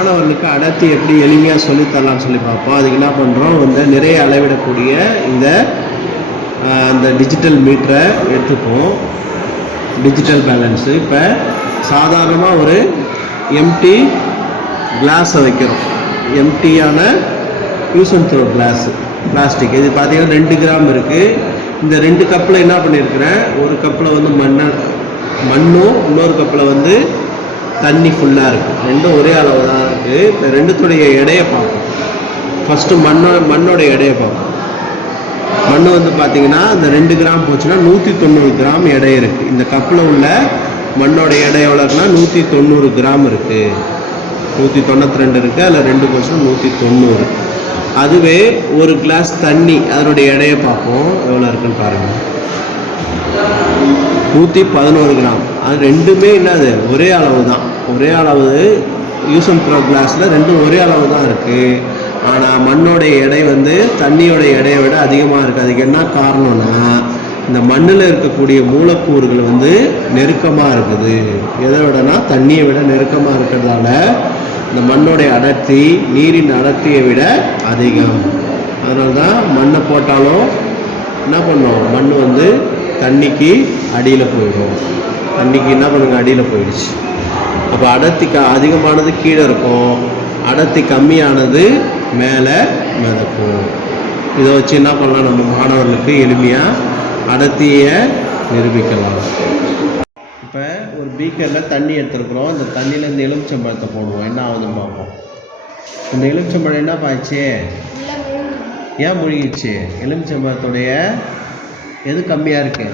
மாணவர்களுக்கு அடர்த்தி எப்படி எளிமையாக சொல்லித்தரலாம்னு சொல்லி பார்ப்போம். அதுக்கு என்ன பண்ணுறோம் வந்து நிறைய அளவிடக்கூடிய இந்த அந்த டிஜிட்டல் மீட்டரை எடுத்துப்போம். டிஜிட்டல் பேலன்ஸு இப்போ சாதாரணமாக ஒரு எம்டி கிளாஸை வைக்கிறோம். எம்டியான use and throw glass plastic இது பார்த்தீங்கன்னா ரெண்டு கிராம் இருக்குது இந்த ரெண்டு கப்பில் என்ன பண்ணியிருக்கிறேன் ஒரு கப்பில் வந்து மண்ணை மண்ணும் இன்னொரு கப்பில் வந்து தண்ணி ஃபுல்லாக இருக்குது ரெண்டும் ஒரே அளவு தான் இருக்குது இந்த ரெண்டுத்துடைய எடையை பார்ப்போம். ஃபஸ்ட்டு மண்ணோட மண்ணோட எடையை பார்ப்போம். மண் வந்து பார்த்தீங்கன்னா இந்த ரெண்டு கிராம் போச்சுன்னா நூற்றி தொண்ணூறு கிராம் எடை இருக்குது இந்த கப்பில் உள்ள மண்ணோட எடை எவ்வளோ இருக்குன்னா நூற்றி தொண்ணூறு கிராம் இருக்குது நூற்றி தொண்ணூற்றி ரெண்டு இருக்குது அதில் ரெண்டு போச்சுன்னா நூற்றி தொண்ணூறு அதுவே ஒரு கிளாஸ் தண்ணி அதனுடைய எடையை பார்ப்போம். எவ்வளோ இருக்குன்னு பாருங்கள் நூற்றி பதினோரு கிராம். அது ரெண்டுமே என்னது? ஒரே அளவு தான் ஒரே அளவு யூஸ் அண்ட் ப்ரோ கிளாஸில் ரெண்டும் ஒரே அளவு தான் இருக்குது ஆனால் மண்ணோடைய எடை வந்து தண்ணியோட எடையை விட அதிகமாக இருக்குது அதுக்கு என்ன காரணம்னா இந்த மண்ணில் இருக்கக்கூடிய மூலக்கூறுகள் வந்து நெருக்கமாக இருக்குது. எதை விடனா தண்ணியை விட நெருக்கமாக இருக்கிறதால இந்த மண்ணோடைய அடர்த்தி நீரின் அடர்த்தியை விட அதிகம். அதனால தான் மண்ணை போட்டாலும் என்ன பண்ணோம்? மண் வந்து தண்ணிக்கு அடியில் போயிடும். தண்ணிக்கு என்ன பண்ணுங்க? அடியில் போயிடுச்சு. அப்போ அடர்த்தி க அதிகமானது கீழே இருக்கும். அடர்த்தி கம்மியானது மேலே மிதக்கும். இதை வச்சு என்ன பண்ணலாம்? நம்ம மாணவர்களுக்கு எளிமையாக அடர்த்தியை நிரூபிக்கலாம். இப்போ ஒரு பீக்கரில் தண்ணி எடுத்துருக்குறோம். இந்த தண்ணியில் இந்த எலுமிச்சம்பழத்தை போடுவோம். என்ன ஆகுதுன்னு பார்ப்போம். இந்த எலுமிச்சம்பழம் என்ன பாய்ச்சே? ஏன் முழுகிடுச்சு? எலுமிச்சம்பழத்துடைய எது கம்மியாக இருக்கு?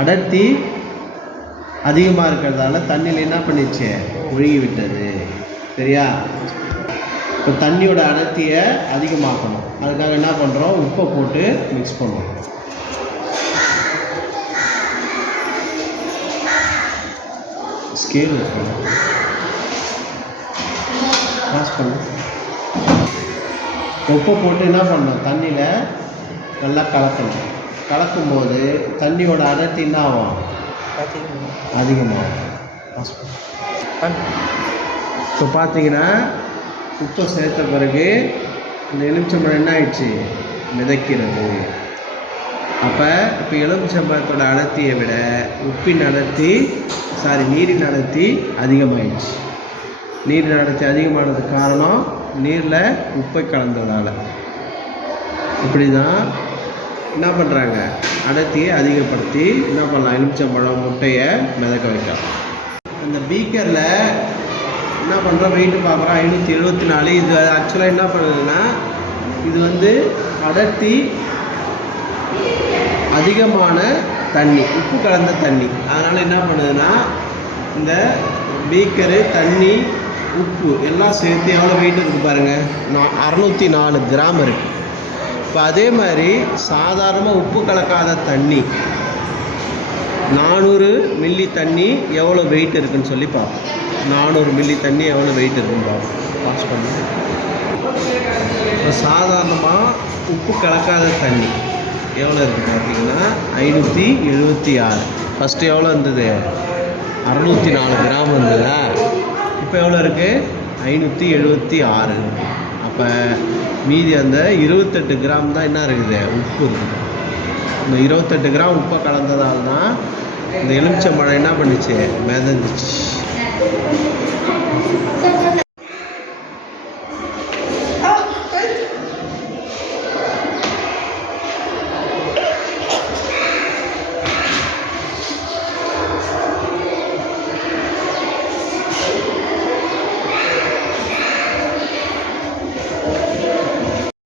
அடர்த்தி அதிகமாக இருக்கிறதால தண்ணியில் என்ன பண்ணிச்சு ஒழுகி விட்டது சரியா? இப்போ தண்ணியோட அடர்த்தியை அதிகமாக்கணும். அதுக்காக என்ன பண்ணுறோம் உப்பை போட்டு மிக்ஸ் பண்ணுவோம். ஸ்கேல் பாஸ் பண்ணு. உப்பை போட்டு என்ன பண்ணணும்? தண்ணியில் நல்லா கலக்கணும். கலக்கும்போது தண்ணியோட அடர்த்தி என்ன ஆகும்? அதிகமாகும் இப்போ பார்த்தீங்கன்னா உப்பை சேர்த்த பிறகு இந்த எலுமிச்சம்பழம் என்ன ஆயிடுச்சு? மிதக்கிறது. அப்போ இப்போ எலுமிச்சம்பழத்தோட அடர்த்தியை விட உப்பின் அடர்த்தி சாரி நீரின் அடர்த்தி அதிகமாயிடுச்சு. நீரின் அடர்த்தி அதிகமானதுக்கு காரணம் நீரில் உப்பை கலந்ததால். இப்படி தான் என்ன பண்ணுறாங்க அடர்த்தியை அதிகப்படுத்தி என்ன பண்ணலாம்? எலுமிச்சம்பழம் முட்டையை மிதக்க வைக்கலாம். அந்த பீக்கரில் என்ன பண்ணுறோம் வெயிட்டு பார்க்குறோம் ஐநூற்றி எழுபத்தி நாலு. இது ஆக்சுவலாக என்ன பண்ணுதுன்னா இது வந்து அடர்த்தி அதிகமான தண்ணி உப்பு கலந்த தண்ணி. அதனால் என்ன பண்ணுதுன்னா இந்த பீக்கரு தண்ணி உப்பு எல்லாம் சேர்த்து எவ்வளோ வெயிட் இருக்குது பாருங்கள் நான் அறநூற்றி நாலு கிராம் இருக்குது இப்போ அதே மாதிரி சாதாரணமாக உப்பு கலக்காத தண்ணி. நானூறு மில்லி தண்ணி எவ்வளோ வெயிட் இருக்குன்னு சொல்லி பார்ப்போம். நானூறு மில்லி தண்ணி எவ்வளோ வெயிட் இருக்குன்னு பார்ப்போம். பாஸ் பண்ணி. இப்போ சாதாரணமாக உப்பு கலக்காத தண்ணி. எவ்வளோ இருக்குது பார்த்தீங்கன்னா ஐநூற்றி எழுபத்தி ஆறு. ஃபஸ்ட்டு எவ்வளோ இருந்தது அறநூற்றி நாலு கிராம் இருந்ததா இப்போ எவ்வளோ இருக்குது ஐநூற்றி எழுபத்தி ஆறு. அப்போ மீதி அந்த இருபத்தெட்டு கிராம் தான் என்ன இருக்குது? உப்பு இருக்குது. இந்த இருபத்தெட்டு கிராம் உப்பை கலந்ததால் தான் இந்த எலுமிச்சம்பழம் என்ன பண்ணுச்சு? மிதந்துச்சு.